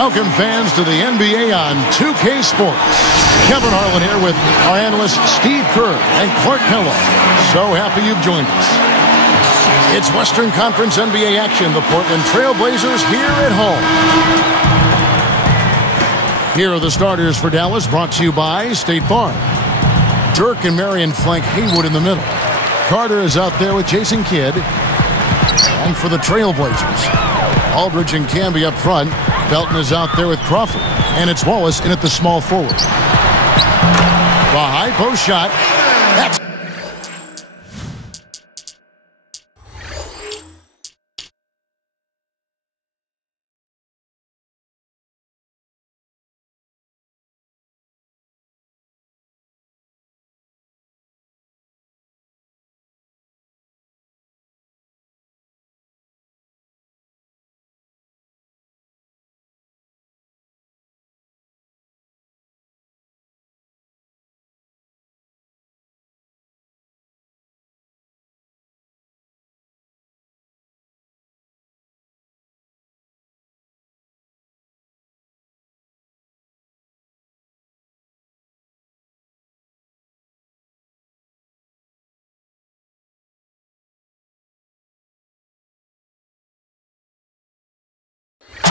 Welcome, fans, to the NBA on 2K Sports. Kevin Harlan here with our analysts Steve Kerr and Clark Kellogg. So happy you've joined us. It's Western Conference NBA action. The Portland Trail Blazers here at home. Here are the starters for Dallas, brought to you by State Farm. Dirk and Marion flank Haywood in the middle. Carter is out there with Jason Kidd. And for the Trail Blazers, Aldridge and Camby up front. Felton is out there with Crawford. And it's Wallace in at the small forward. The high post shot. That's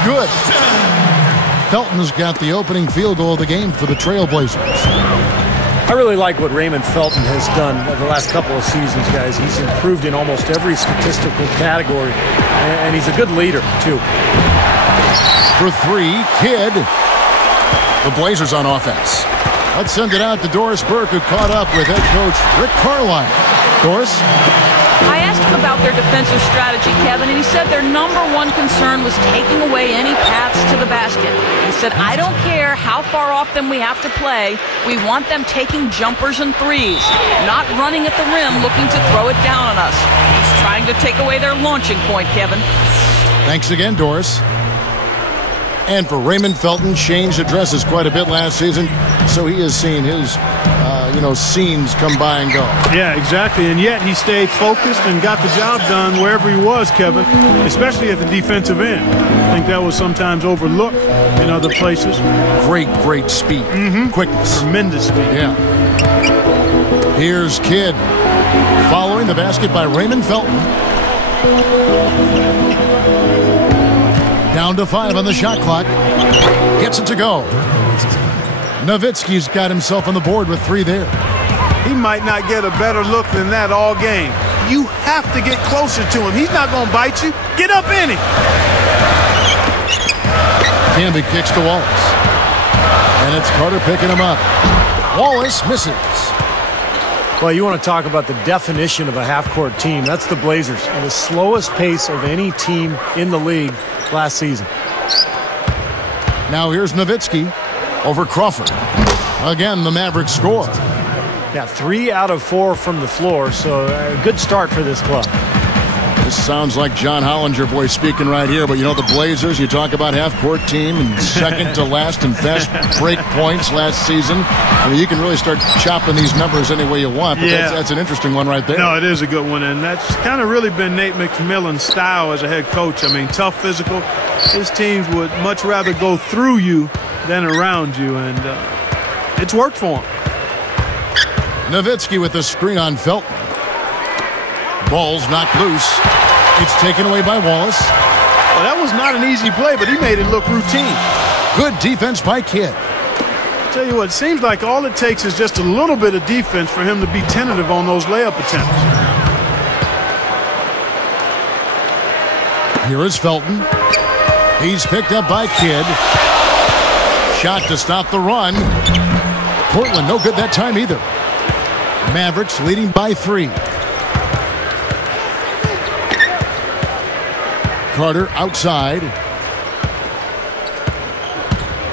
good. Felton's got the opening field goal of the game for the Trail Blazers. I really like what Raymond Felton has done over the last couple of seasons, guys. He's improved in almost every statistical category, and he's a good leader, too. For three, Kidd. The Blazers on offense. Let's send it out to Doris Burke, who caught up with head coach Rick Carlisle. Doris? I asked him about their defensive strategy, Kevin, and he said their number one concern was taking away any paths to the basket. He said, I don't care how far off them we have to play. We want them taking jumpers and threes, not running at the rim looking to throw it down on us. He's trying to take away their launching point, Kevin. Thanks again, Doris. And for Raymond Felton, changed addresses quite a bit last season, so he has seen his scenes come by and go. Yeah, exactly, and yet he stayed focused and got the job done wherever he was, Kevin, especially at the defensive end. I think that was sometimes overlooked in other places. Great speed, quickness. Tremendous speed. Yeah. Here's Kidd, following the basket by Raymond Felton. Down to 5 on the shot clock. Gets it to go. Nowitzki's got himself on the board with 3 there. He might not get a better look than that all game. You have to get closer to him. He's not going to bite you. Get up in him. Camby kicks to Wallace. And it's Carter picking him up. Wallace misses. Well, you want to talk about the definition of a half-court team. That's the Blazers. And the slowest pace of any team in the league last season. Now here's Nowitzki over Crawford. Again, the Mavericks score. Yeah, 3 out of 4 from the floor, so a good start for this club. This sounds like John Hollinger boy speaking right here, but you know the Blazers, you talk about half-court team and second to last in fast break points last season. I mean, you can really start chopping these numbers any way you want, but that's an interesting one right there. No, it is a good one, and that's kind of really been Nate McMillan's style as a head coach. I mean, tough, physical. His teams would much rather go through you than around you, and it's worked for him. Nowitzki with the screen on Felton. Ball's knocked loose. It's taken away by Wallace. Well, that was not an easy play, but he made it look routine. Good defense by Kidd. I'll tell you what, it seems like all it takes is just a little bit of defense for him to be tentative on those layup attempts. Here is Felton. He's picked up by Kidd. Shot to stop the run. Portland no good that time either. Mavericks leading by 3. Carter outside.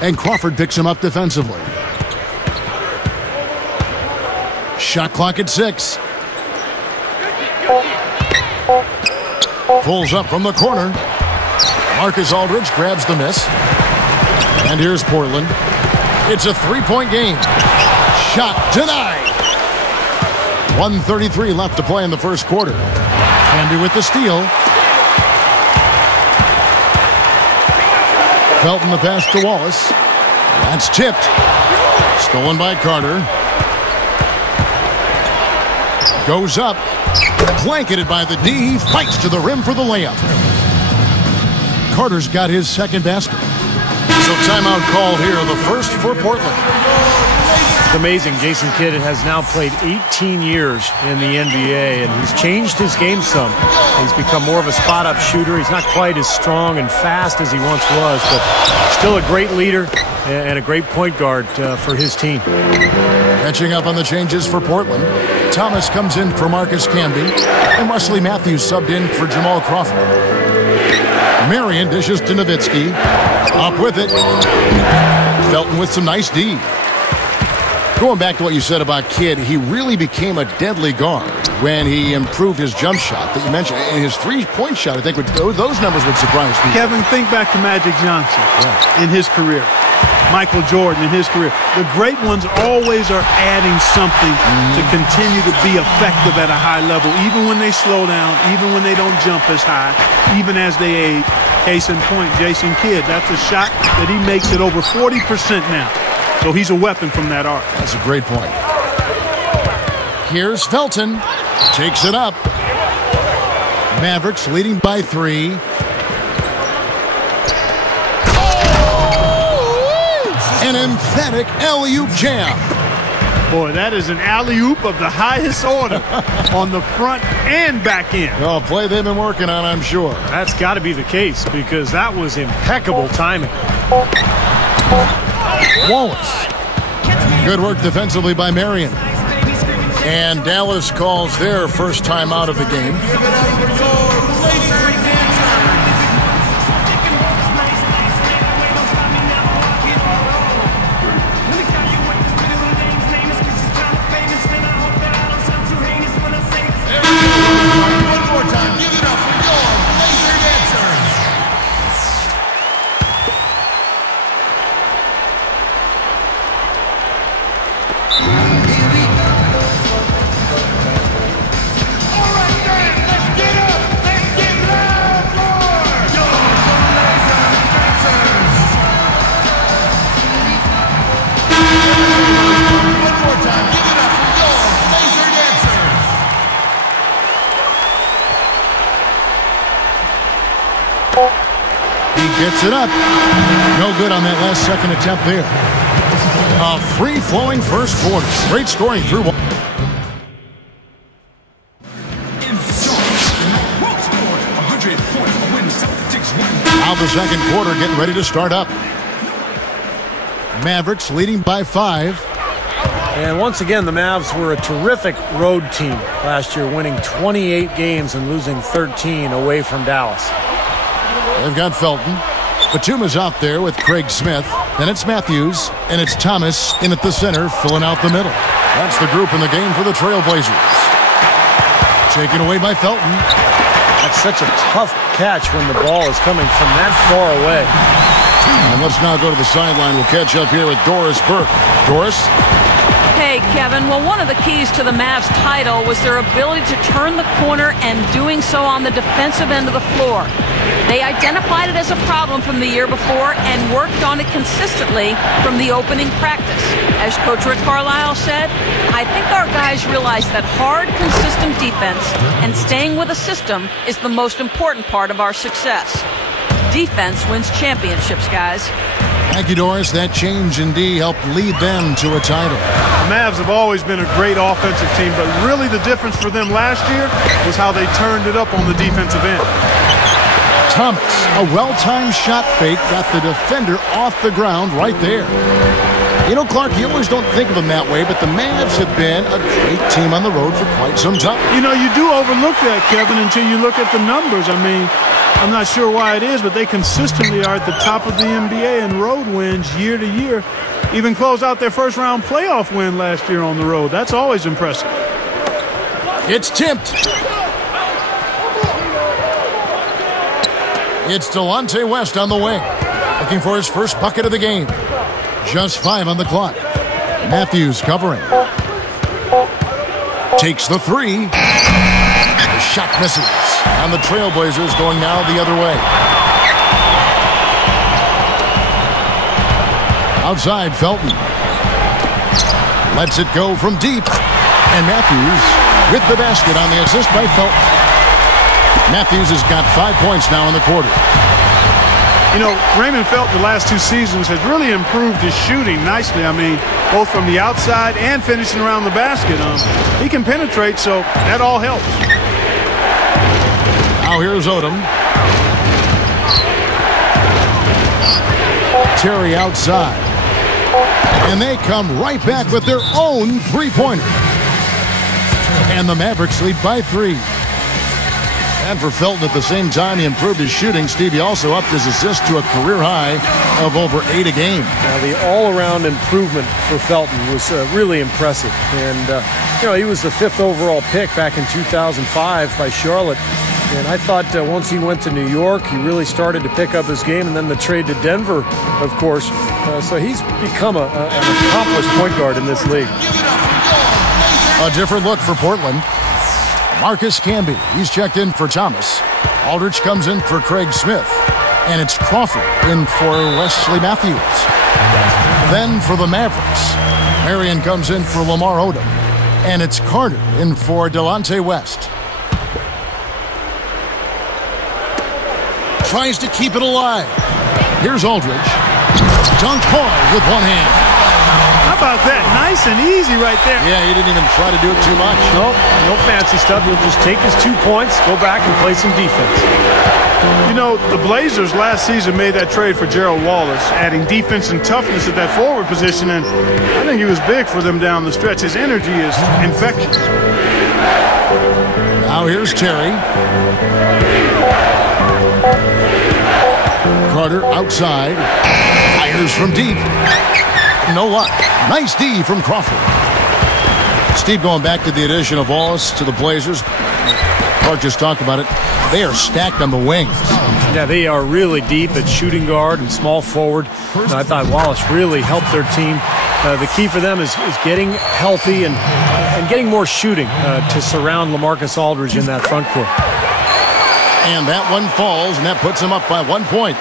And Crawford picks him up defensively. Shot clock at 6. Pulls up from the corner. Marcus Aldridge grabs the miss. And here's Portland. It's a 3-point game. Shot denied. 1:33 left to play in the first quarter. Camby with the steal. Felton the pass to Wallace. That's tipped. Stolen by Carter. Goes up. Blanketed by the D. Fights to the rim for the layup. Carter's got his second basket. So timeout call here, the first for Portland. It's amazing. Jason Kidd has now played 18 years in the NBA, and he's changed his game some. He's become more of a spot-up shooter. He's not quite as strong and fast as he once was, but still a great leader and a great point guard for his team. Catching up on the changes for Portland. Thomas comes in for Marcus Camby, and Wesley Matthews subbed in for Jamal Crawford. Marion dishes to Nowitzki. Up with it. Felton with some nice D. Going back to what you said about Kidd, he really became a deadly guard when he improved his jump shot that you mentioned. And his three-point shot, I think those numbers would surprise me. Kevin, think back to Magic Johnson in his career. Michael Jordan in his career. The great ones always are adding something to continue to be effective at a high level, even when they slow down, even when they don't jump as high, even as they age. Case in point, Jason Kidd. That's a shot that he makes at over 40% now. So he's a weapon from that arc. That's a great point. Here's Felton. Takes it up. Mavericks leading by 3. An emphatic alley-oop jam. Boy, that is an alley-oop of the highest order on the front and back end. Oh, play they've been working on, I'm sure. That's got to be the case because that was impeccable timing. Wallace. Good work defensively by Marion. And Dallas calls their first time out of the game. Gets it up. No good on that last second attempt there. A free-flowing first quarter. Great scoring through. Now the second quarter getting ready to start up. Mavericks leading by 5. And once again, the Mavs were a terrific road team last year, winning 28 games and losing 13 away from Dallas. They've got Felton. Batuma's out there with Craig Smith. Then it's Matthews, and it's Thomas in at the center, filling out the middle. That's the group in the game for the Trailblazers. Taken away by Felton. That's such a tough catch when the ball is coming from that far away. And let's now go to the sideline. We'll catch up here with Doris Burke. Doris? Hey, Kevin. Well, one of the keys to the Mavs' title was their ability to turn the corner and doing so on the defensive end of the floor. They identified it as a problem from the year before and worked on it consistently from the opening practice. As Coach Rick Carlisle said, I think our guys realize that hard, consistent defense and staying with a system is the most important part of our success. Defense wins championships, guys. Thank you, Doris. That change indeed helped lead them to a title. The Mavs have always been a great offensive team, but really the difference for them last year was how they turned it up on the defensive end. Thomas, a well-timed shot fake, got the defender off the ground right there. You know, Clark, you always don't think of them that way, but the Mavs have been a great team on the road for quite some time. You know, you do overlook that, Kevin, until you look at the numbers. I mean, I'm not sure why it is, but they consistently are at the top of the NBA in road wins year to year. Even closed out their first-round playoff win last year on the road. That's always impressive. It's tipped. It's Delonte West on the wing, looking for his first bucket of the game. Just 5 on the clock. Matthews covering. Takes the 3. The shot misses. And the Trailblazers going now the other way. Outside, Felton. Lets it go from deep. And Matthews with the basket on the assist by Felton. Matthews has got 5 points now in the quarter. You know, Raymond Felton the last 2 seasons has really improved his shooting nicely. I mean, both from the outside and finishing around the basket. He can penetrate, so that all helps. Now here's Odom. Terry outside. And they come right back with their own three-pointer. And the Mavericks lead by 3. And for Felton at the same time, he improved his shooting. Steve, he also upped his assist to a career high of over 8 a game. Now, the all-around improvement for Felton was really impressive. And, you know, he was the 5th overall pick back in 2005 by Charlotte. And I thought once he went to New York, he really started to pick up his game. And then the trade to Denver, of course. So he's become an accomplished point guard in this league. A different look for Portland. Marcus Camby, he's checked in for Thomas. Aldridge comes in for Craig Smith. And it's Crawford in for Wesley Matthews. Then for the Mavericks, Marion comes in for Lamar Odom. And it's Carter in for Delonte West. Tries to keep it alive. Here's Aldridge. Dunk hard with one hand. How about that? Nice and easy right there. Yeah, he didn't even try to do it too much. Nope, no fancy stuff. He'll just take his 2 points, go back and play some defense. You know, the Blazers last season made that trade for Gerald Wallace, adding defense and toughness at that forward position, and I think he was big for them down the stretch. His energy is infectious. Now here's Terry. Carter outside. Fires from deep. No luck. Nice D from Crawford. Steve, going back to the addition of Wallace to the Blazers, Clark just talked about it. They are stacked on the wings. Yeah, they are really deep at shooting guard and small forward. And I thought Wallace really helped their team. The key for them is getting healthy and getting more shooting to surround LaMarcus Aldridge in that front court. And that one falls, and that puts him up by 1 point.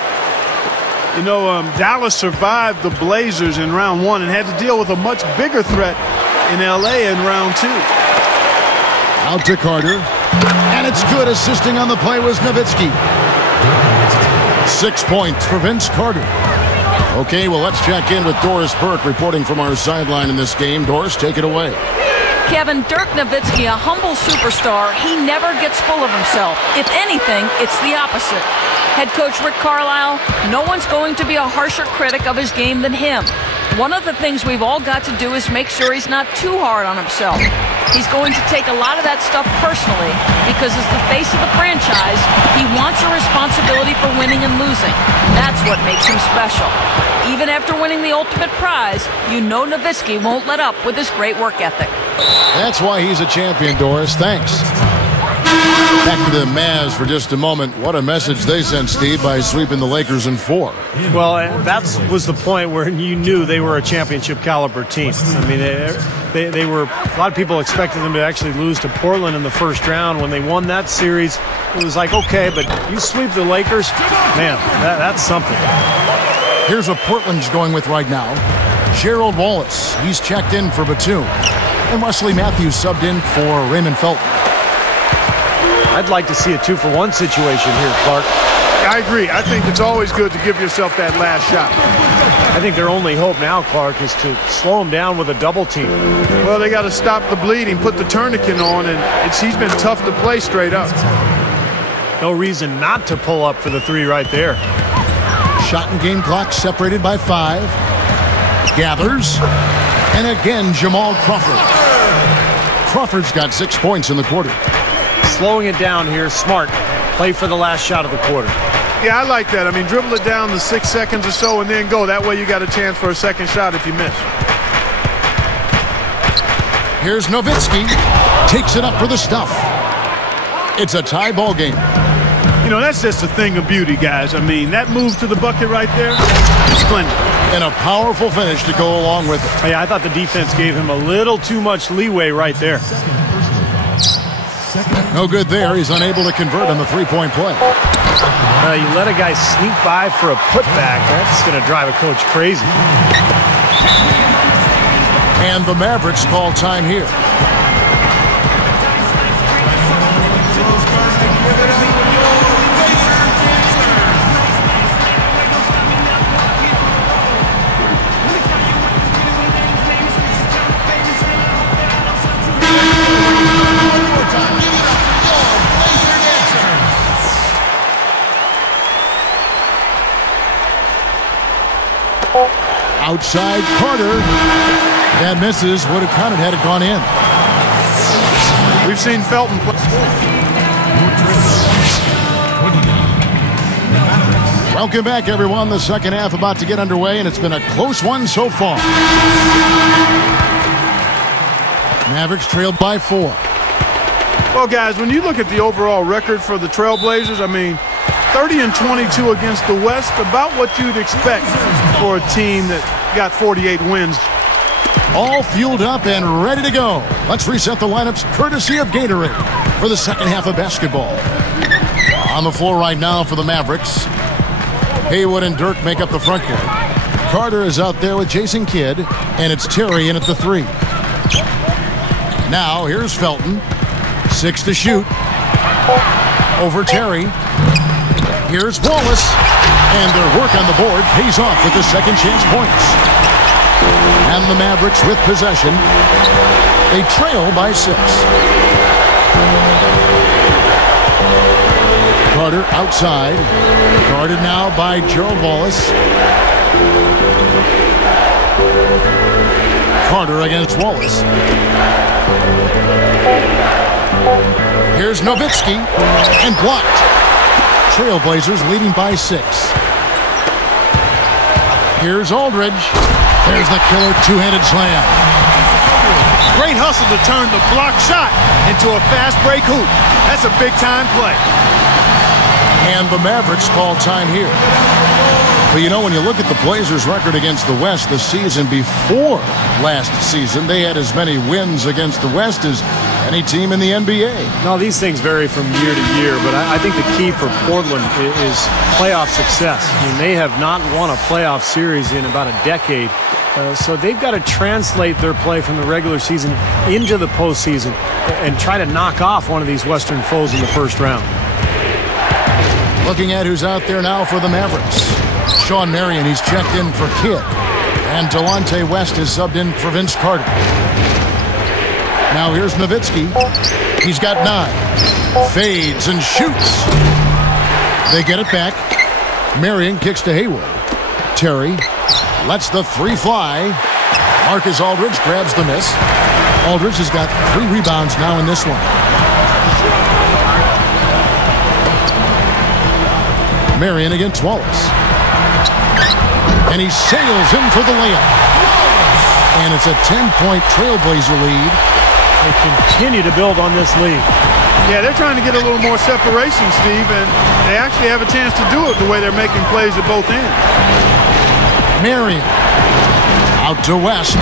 You know, Dallas survived the Blazers in round 1 and had to deal with a much bigger threat in L.A. in round 2. Out to Carter. And it's good. Assisting on the play was Nowitzki. 6 points for Vince Carter. Okay, well, let's check in with Doris Burke reporting from our sideline in this game. Doris, take it away. Kevin, Dirk Nowitzki, a humble superstar, he never gets full of himself. If anything, it's the opposite. Head coach Rick Carlisle, no one's going to be a harsher critic of his game than him. One of the things we've all got to do is make sure he's not too hard on himself. He's going to take a lot of that stuff personally because as the face of the franchise, he wants a responsibility for winning and losing. That's what makes him special. Even after winning the ultimate prize, you know Nowitzki won't let up with his great work ethic. That's why he's a champion, Doris. Thanks. Back to the Mavs for just a moment. What a message they sent, Steve, by sweeping the Lakers in 4. Well, that was the point where you knew they were a championship caliber team. I mean, they were, a lot of people expected them to actually lose to Portland in the first round. When they won that series, it was like, okay, but you sweep the Lakers, man, that's something. Here's what Portland's going with right now. Gerald Wallace, he's checked in for Batum. And Wesley Matthews subbed in for Raymond Felton. I'd like to see a 2-for-1 situation here, Clark. I agree. I think it's always good to give yourself that last shot. I think their only hope now, Clark, is to slow him down with a double team. Well, they got to stop the bleeding, put the tourniquet on, and he's been tough to play straight up. No reason not to pull up for the 3 right there. Shot and game clock separated by 5. Gathers. And again, Jamal Crawford. Crawford's got 6 points in the quarter. Slowing it down here, smart. Play for the last shot of the quarter. Yeah, I like that. I mean, dribble it down to 6 seconds or so and then go. That way you got a chance for a second shot if you miss. Here's Nowitzki. Takes it up for the stuff. It's a tie ball game. You know, that's just a thing of beauty, guys. I mean, that move to the bucket right there, splendid. And a powerful finish to go along with it. Yeah, I thought the defense gave him a little too much leeway right there. No good there. He's unable to convert on the 3-point play. You let a guy sneak by for a putback. That's going to drive a coach crazy. And the Mavericks call time here. Outside Carter. That misses. Would have counted had it gone in. We've seen Felton play. Welcome back, everyone. The second half about to get underway, and it's been a close one so far. Mavericks trailed by 4. Well, guys, when you look at the overall record for the Trailblazers, I mean, 30-22 against the West, about what you'd expect for a team that got 48 wins. All fueled up and ready to go. Let's reset the lineups courtesy of Gatorade for the second half of basketball. On the floor right now for the Mavericks, Haywood and Dirk make up the front court. Carter is out there with Jason Kidd, and it's Terry in at the 3. Now here's Felton. 6 to shoot. Over Terry. Here's Wallace. And their work on the board pays off with the second chance points. And the Mavericks with possession. They trail by 6. Carter outside. Guarded now by Gerald Wallace. Carter against Wallace. Here's Nowitzki. And blocked. Trailblazers leading by 6. Here's Aldridge. There's the killer two-handed slam. Great hustle to turn the block shot into a fast break hoop. That's a big-time play. And the Mavericks call time here. But you know, when you look at the Blazers' record against the West the season before last season, they had as many wins against the West as any team in the NBA. Now, these things vary from year to year, but I think the key for Portland is playoff success. I mean, they have not won a playoff series in about a decade. So they've got to translate their play from the regular season into the postseason and try to knock off one of these Western foes in the first round. Looking at who's out there now for the Mavericks. Sean Marion, he's checked in for Kidd. And Delonte West is subbed in for Vince Carter. Now here's Nowitzki. He's got 9. Fades and shoots. They get it back. Marion kicks to Haywood. Terry lets the 3 fly. Marcus Aldridge grabs the miss. Aldridge has got 3 rebounds now in this one. Marion against Wallace. And he sails in for the layup. And it's a 10-point Trailblazer lead. They continue to build on this lead. Yeah, they're trying to get a little more separation, Steve, and they actually have a chance to do it the way they're making plays at both ends. Marion out to West.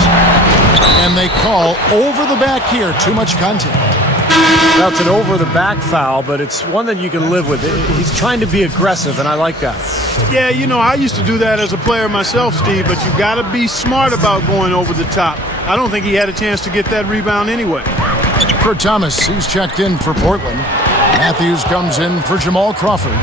And they call over the back here. Too much contact. That's an over-the-back foul, but it's one that you can live with. He's trying to be aggressive, and I like that. Yeah, you know, I used to do that as a player myself, Steve, but you've got to be smart about going over the top. I don't think he had a chance to get that rebound anyway. Kurt Thomas, he's checked in for Portland. Matthews comes in for Jamal Crawford.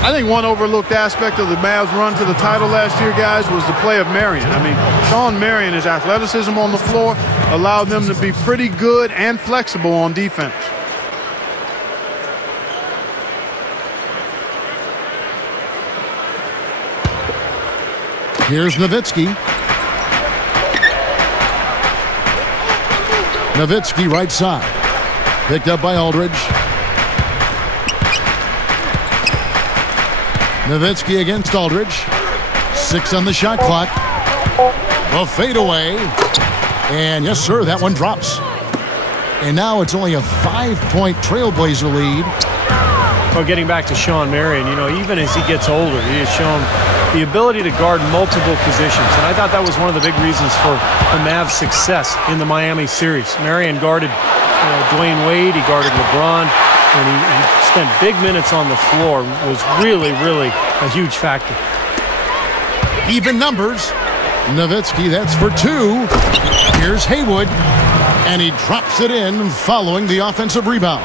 I think one overlooked aspect of the Mavs' run to the title last year, guys, was the play of Marion. I mean, Sean Marion, his athleticism on the floor allowed them to be pretty good and flexible on defense. Here's Nowitzki. Nowitzki right side. Picked up by Aldridge. Nowitzki against Aldridge. 6 on the shot clock. The fadeaway. And yes, sir, that one drops. And now it's only a 5-point Trailblazer lead. Well, getting back to Sean Marion, you know, even as he gets older, he has shown the ability to guard multiple positions. And I thought that was one of the big reasons for the Mavs' success in the Miami series. Marion guarded Dwayne Wade, he guarded LeBron, and he spent big minutes on the floor. Was really, really a huge factor. Even numbers. Nowitzki, that's for 2. Here's Haywood, and he drops it in following the offensive rebound.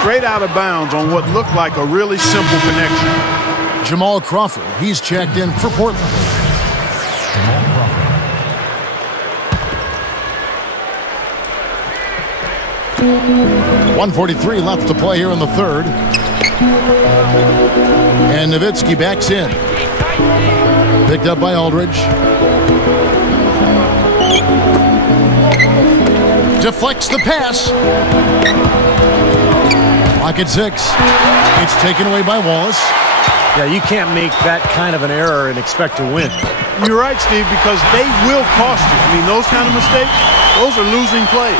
Straight out of bounds on what looked like a really simple connection. Jamal Crawford, he's checked in for Portland. 1:43 left to play here in the third. And Nowitzki backs in. Picked up by Aldridge. Deflects the pass. Clock at 6. It's taken away by Wallace. Yeah, you can't make that kind of an error and expect to win. You're right, Steve, because they will cost you. I mean, those kind of mistakes, those are losing plays.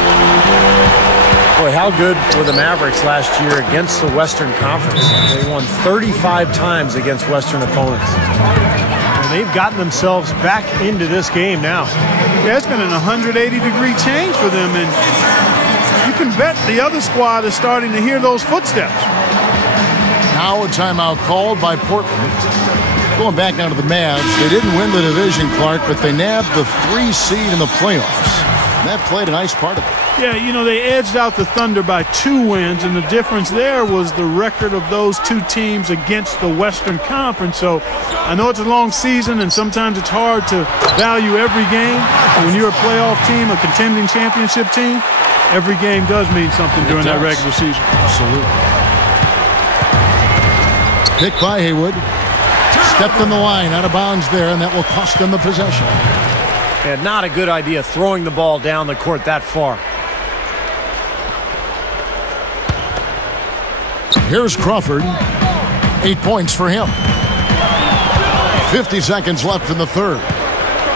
Boy, how good were the Mavericks last year against the Western Conference? They won 35 times against Western opponents. And they've gotten themselves back into this game now. Yeah, it's been an 180-degree change for them, and you can bet the other squad is starting to hear those footsteps. Now a timeout called by Portland. Going back now to the Mavs, they didn't win the division, Clark, but they nabbed the 3 seed in the playoffs. And that played a nice part of it. Yeah, you know, they edged out the Thunder by 2 wins, and the difference there was the record of those 2 teams against the Western Conference. So I know it's a long season, and sometimes it's hard to value every game. When you're a playoff team, a contending championship team, every game does mean something during that regular season. Absolutely. Picked by Haywood. Stepped in the line, out of bounds there, and that will cost them the possession. And not a good idea throwing the ball down the court that far. Here's Crawford. 8 points for him. 50 seconds left in the third.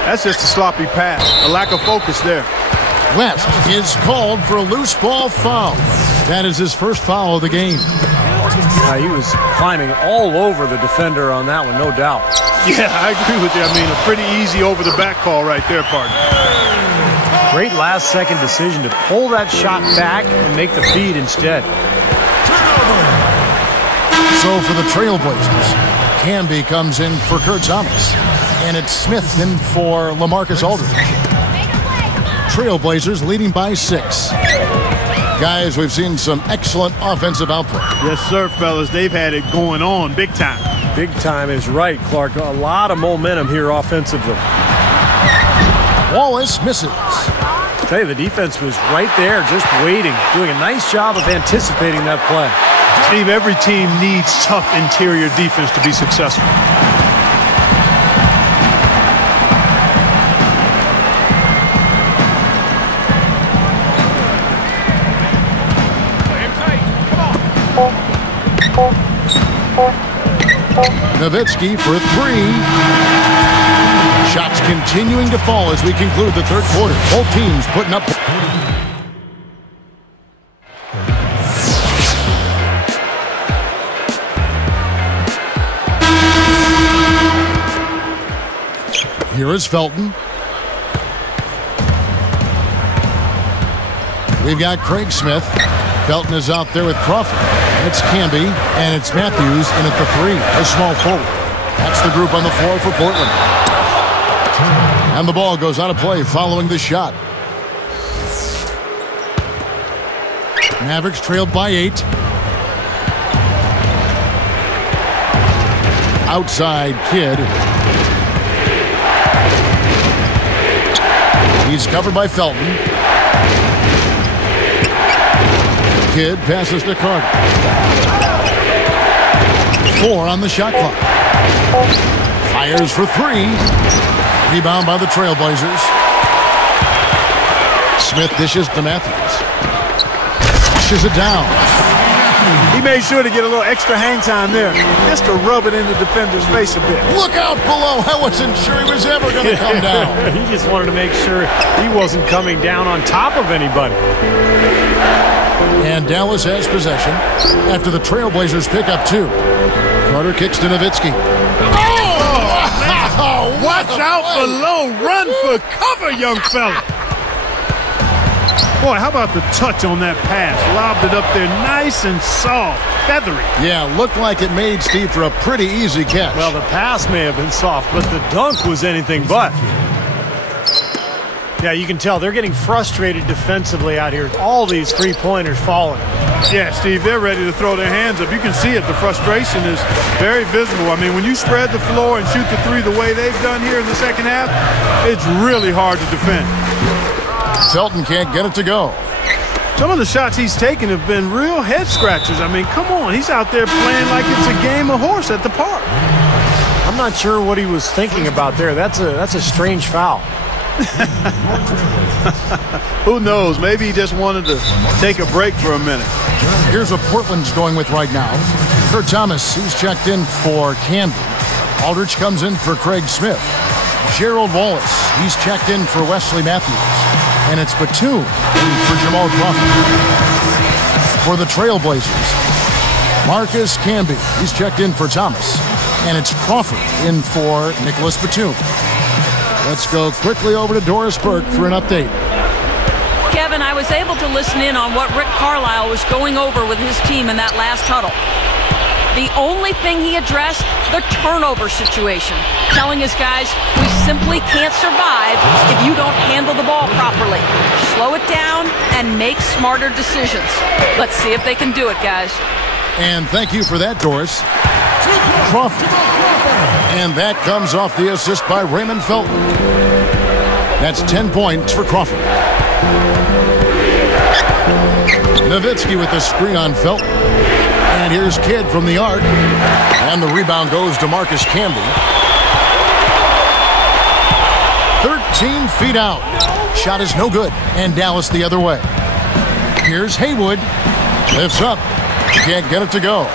That's just a sloppy pass, a lack of focus there. West is called for a loose ball foul. That is his first foul of the game. He was climbing all over the defender on that one, no doubt. Yeah, I agree with you. I mean, a pretty easy over-the-back call right there, partner. Great last-second decision to pull that shot back and make the feed instead. So for the Trailblazers, Camby comes in for Kurt Thomas. And it's Smith in for LaMarcus Aldridge. Trailblazers leading by 6. Guys, we've seen some excellent offensive output. Yes, sir, fellas. They've had it going on big time. Big time is right, Clark. A lot of momentum here offensively. Wallace misses. I tell you, the defense was right there, just waiting, doing a nice job of anticipating that play. Steve, every team needs tough interior defense to be successful. Nowitzki for 3. Shots continuing to fall as we conclude the third quarter. Both teams putting up. Here is Felton. We've got Craig Smith. Felton is out there with Crawford. It's Camby, and it's Matthews in at the 3, a small forward. That's the group on the floor for Portland. And the ball goes out of play following the shot. Mavericks trailed by 8. Outside Kidd. He's covered by Felton. Kidd passes to Carter. 4 on the shot clock. Fires for 3. Rebound by the Trailblazers. Smith dishes to Matthews. Pushes it down. He made sure to get a little extra hang time there, just to rub it in the defender's face a bit. Look out below. I wasn't sure he was ever going to come down. He just wanted to make sure he wasn't coming down on top of anybody. And Dallas has possession after the Trailblazers pick up 2. Carter kicks to Nowitzki. Oh, Watch out below. Run for cover, young fella. Boy, how about the touch on that pass? Lobbed it up there nice and soft, feathery. Yeah, looked like it made Steve for a pretty easy catch. Well, the pass may have been soft, but the dunk was anything but. Yeah, you can tell they're getting frustrated defensively out here. All these three-pointers falling. Yeah, Steve, they're ready to throw their hands up. You can see it. The frustration is very visible. I mean, when you spread the floor and shoot the three the way they've done here in the second half, it's really hard to defend. Felton can't get it to go. Some of the shots he's taken have been real head scratchers. I mean, come on. He's out there playing like it's a game of horse at the park. I'm not sure what he was thinking about there. That's a strange foul. Who knows? Maybe he just wanted to take a break for a minute. Here's what Portland's going with right now. Kurt Thomas, he's checked in for Camden. Aldridge comes in for Craig Smith. Gerald Wallace, he's checked in for Wesley Matthews. And it's Batum for Jamal Crawford. For the Trailblazers, Marcus Camby, he's checked in for Thomas. And it's Crawford in for Nicholas Batum. Let's go quickly over to Doris Burke for an update. Kevin, I was able to listen in on what Rick Carlisle was going over with his team in that last huddle. The only thing he addressed, the turnover situation, telling his guys, we simply can't survive if you don't handle the ball properly. Slow it down and make smarter decisions. Let's see if they can do it, guys. And thank you for that, Doris. Crawford. And that comes off the assist by Raymond Felton. That's 10 points for Crawford. Nowitzki with the screen on Felton. And here's Kidd from the arc. And the rebound goes to Marcus Camby. 13 feet out. Shot is no good. And Dallas the other way. Here's Haywood. Lifts up. Can't get it to go.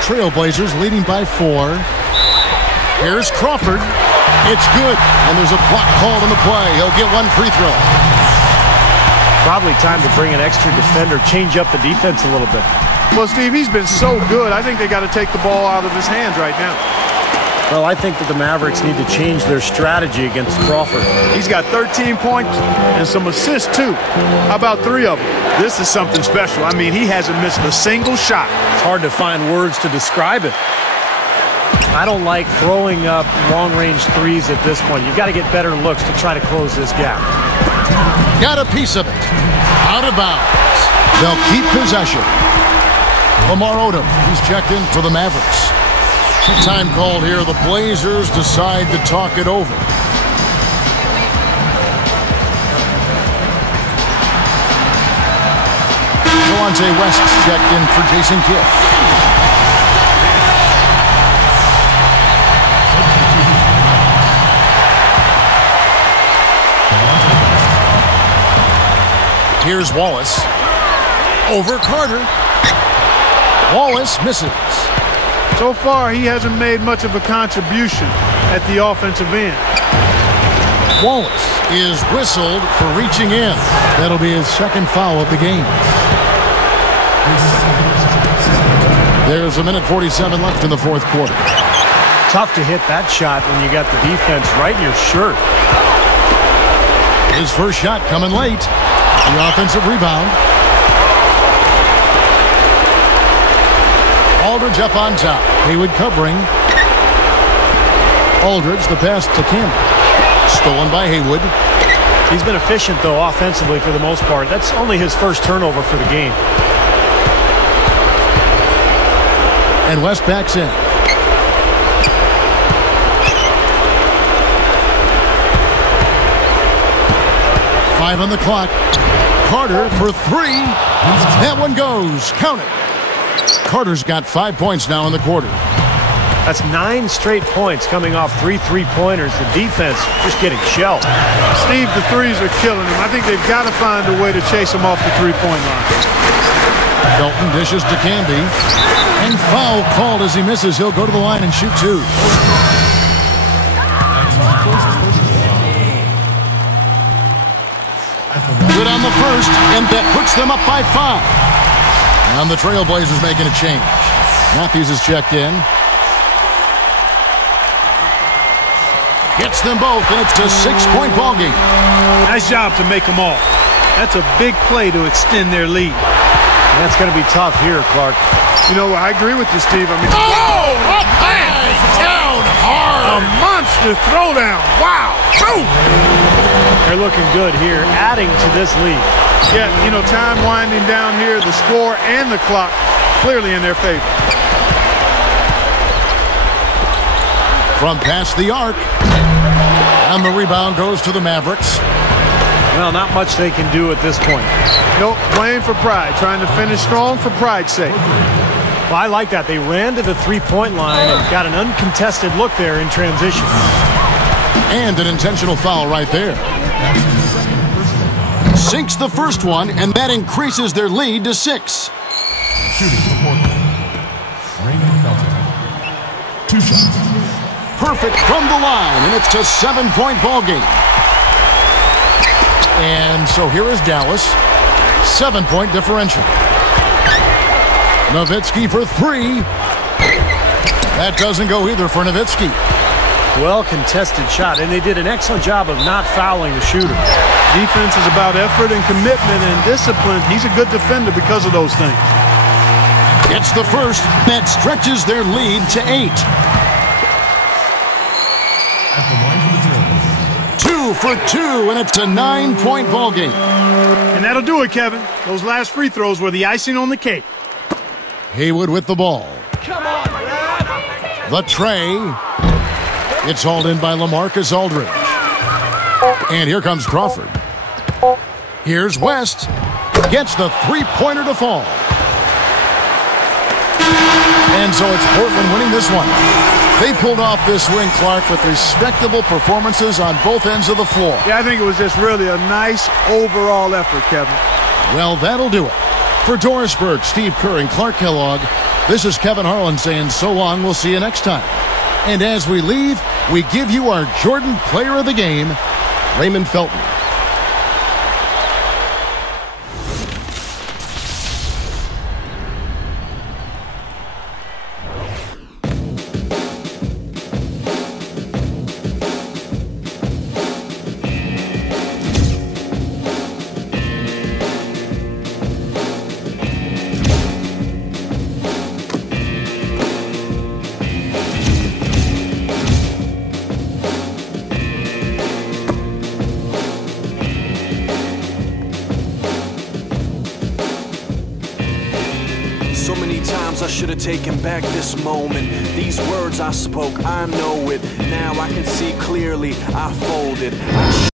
Trailblazers leading by 4. Here's Crawford. It's good. And there's a block called on the play. He'll get one free throw. Probably time to bring an extra defender, change up the defense a little bit. Well, Steve, he's been so good. I think they got to take the ball out of his hands right now. Well, I think that the Mavericks need to change their strategy against Crawford. He's got 13 points and some assists, too. How about 3 of them? This is something special. I mean, he hasn't missed a single shot. It's hard to find words to describe it. I don't like throwing up long-range threes at this point. You've got to get better looks to try to close this gap. Got a piece of it. Out of bounds. They'll keep possession. Lamar Odom, he's checked in for the Mavericks. Time called here. The Blazers decide to talk it over. Delonte West's checked in for Jason Kidd. Here's Wallace. Over Carter. Wallace misses. So far, he hasn't made much of a contribution at the offensive end. Wallace is whistled for reaching in. That'll be his second foul of the game. There's a minute 47 left in the fourth quarter. Tough to hit that shot when you got the defense right in your shirt. His first shot coming late. The offensive rebound. Aldridge up on top. Haywood covering. Aldridge, the pass to Campbell. Stolen by Haywood. He's been efficient, though, offensively for the most part. That's only his first turnover for the game. And West backs in. Five on the clock. Carter for 3. That one goes. Count it. Carter's got 5 points now in the quarter. That's 9 straight points coming off 3 3-pointers. The defense just getting shelled. Steve, the threes are killing him. I think they've got to find a way to chase him off the three-point line. Felton dishes to Camby. And foul called as he misses. He'll go to the line and shoot 2. Good on the first, and that puts them up by 5. And the Trailblazers making a change. Matthews is checked in. Gets them both, and it's a 6-point ball game. Nice job to make them all. That's a big play to extend their lead. And that's going to be tough here, Clark. You know, I agree with you, Steve. I mean, Up and down hard. a monster throwdown. Wow. Boom. They're looking good here, adding to this lead. Yeah, you know, time winding down here, the score and the clock clearly in their favor. From past the arc. And the rebound goes to the Mavericks. Well, not much they can do at this point. Nope, playing for pride, trying to finish strong for pride's sake. Well, I like that. They ran to the three-point line and got an uncontested look there in transition. And an intentional foul right there. Sinks the first one, and that increases their lead to 6. Shooting for Portland, Raymond Felton. 2 shots. Perfect from the line, and it's a 7-point ball game. And so here is Dallas. 7-point differential. Nowitzki for 3. That doesn't go either for Nowitzki. Well-contested shot, and they did an excellent job of not fouling the shooter. Defense is about effort and commitment and discipline. He's a good defender because of those things. It's the first that stretches their lead to 8. At the line for the Trailblazers. 2 for 2, and it's a 9-point ball game. And that'll do it, Kevin. Those last free throws were the icing on the cake. Haywood with the ball. The tray. It's hauled in by LaMarcus Aldridge. And here comes Crawford. Here's West. Gets the three-pointer to fall. And so it's Portland winning this one. They pulled off this win, Clark, with respectable performances on both ends of the floor. Yeah, I think it was just really a nice overall effort, Kevin. Well, that'll do it. For Doris Burke, Steve Kerr, and Clark Kellogg, this is Kevin Harlan saying so long. We'll see you next time. And as we leave, we give you our Jordan Player of the Game, Raymond Felton. So many times I should have taken back this moment. These words I spoke, I know it. Now I can see clearly I folded.